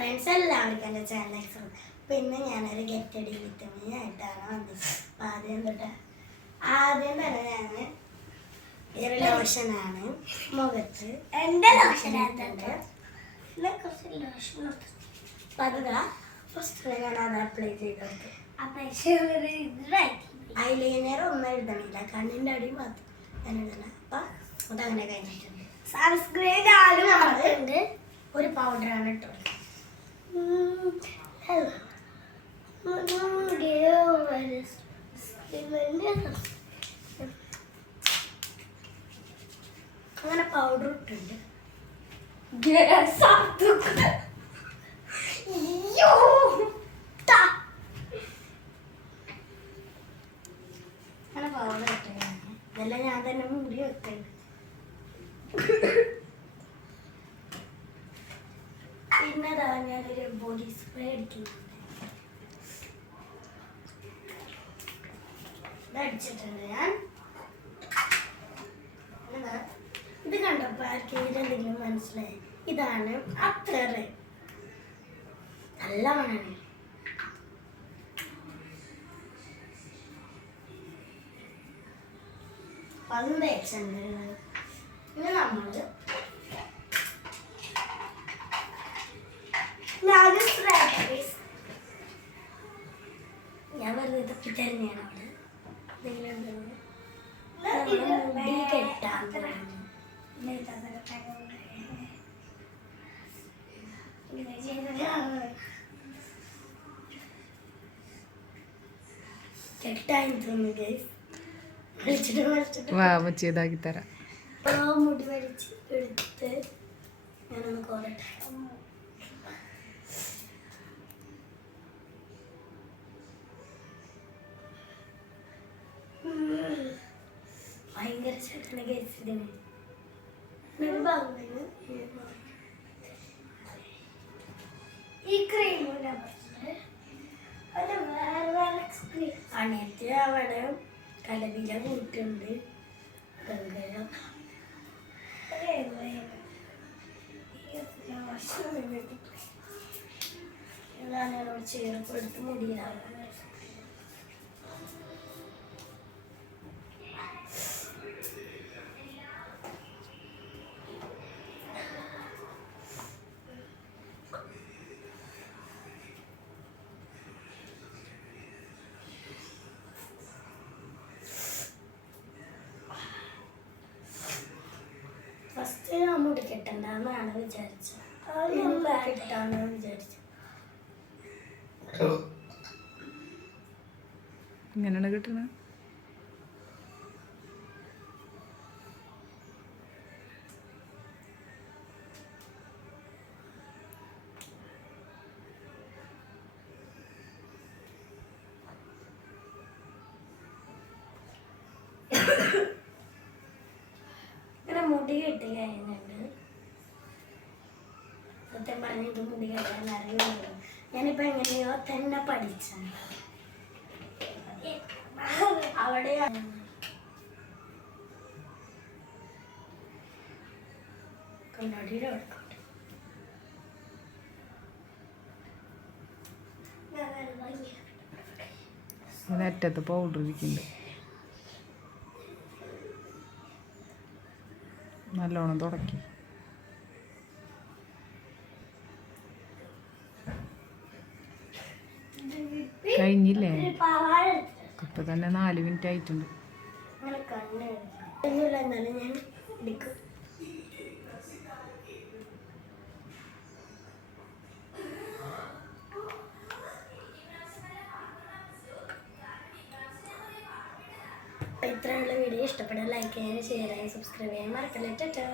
Friends എല്ലാവർക്കും എൻ്റെ channel പിന്നെ ഞാനൊരു ഗെറ്റഡി വിറ്റമിൻ ആയിട്ടാണ് വന്നത്. അപ്പം ആദ്യം തന്നെ ഞാൻ ഒരു ലോഷനാണ് മുഖത്ത് എൻ്റെ ലോഷനായിട്ടുണ്ട്. അപ്പം അതാ ഫസ്റ്റ് ഞാൻ അത് അപ്ലൈ ചെയ്തെടുത്തു. ഐലൈനർ ഒന്നും എഴുതണില്ല, കണ്ണിൻ്റെ അടി മാത്രം ഞാൻ എഴുതണം. അപ്പം അതങ്ങനെ കഴിഞ്ഞിട്ടുണ്ട്. സൺസ്ക്രീൻ ആരും നമ്മളുണ്ട്, ഒരു പൗഡറാണ് ഇട്ടത്. അങ്ങനെ പൗഡർ ഇട്ടുണ്ട്. അങ്ങനെ പൗഡർ ഇട്ടതാണ്. ഇതെല്ലാം ഞാൻ തന്നെ മൂടി വെക്കുന്നുണ്ട്. പിന്നെ ഞാനൊരു ബോഡി സ്പ്രേ അടിക്കുന്നുണ്ട്. ഇതടിച്ചിട്ടുണ്ട് ഞാൻ. ഇത് കണ്ടപ്പോൾ ആർക്കെങ്കിലും എന്തെങ്കിലും മനസ്സിലായി? ഇതാണ് അത്തർ. നല്ല മണമാണ്. പന്ത് വെച്ചുണ്ട്. പിന്നെ നമ്മള് ഞാൻ വെറുതെ തപ്പി തന്നെയാണ് അവിടെ മുടി കെട്ടാൻ കെട്ടാൻ തോന്നുന്നു ഗൈസ്. ചെയ്താക്കി തരാം. മുടി വലിച്ച് എടുത്ത് ഞാനൊന്ന് കോരട്ടെ. ഭയങ്കര ചേട്ടനെ കഴിച്ചതിന് ഈ ക്രീം അണിയത്തി അവിടെ കലവില കൂട്ടുണ്ട്. ചേർപ്പെടുത്ത് മുടിയാണ്. ഫസ്റ്റ് ഞാൻ മുടി കെട്ടണ്ടെന്നാണ് വിചാരിച്ചത്. കെട്ടാന്ന് വിചാരിച്ചു. ഇങ്ങനെയാണ് കിട്ടണ. ഇങ്ങനെ മുടി കെട്ടി കഴിഞ്ഞിട്ടുണ്ട്. സത്യം പറഞ്ഞിട്ട് മുടി കെട്ടാൻ അറിയുള്ളൂ. ഞാനിപ്പോ എങ്ങനെയോ തന്നെ പഠിച്ചാണ്. അവിടെ കണ്ണാടിയുടെ എടുക്കട്ടെ. അറ്റത്ത് പൗഡർ ഇരിക്കുന്നുണ്ട്. നല്ലോണം തുടക്കി. കഴിഞ്ഞില്ലേ? ഇപ്പൊ തന്നെ 4 മിനിറ്റ് ആയിട്ടുണ്ട്. ഇത്രയുള്ള വീഡിയോ ഇഷ്ടപ്പെട്ടാൽ ലൈക്ക് ചെയ്യാനും ഷെയർ ചെയ്യാനും സബ്സ്ക്രൈബ് ചെയ്യാൻ മറക്കല്ലേ. ടാറ്റാ.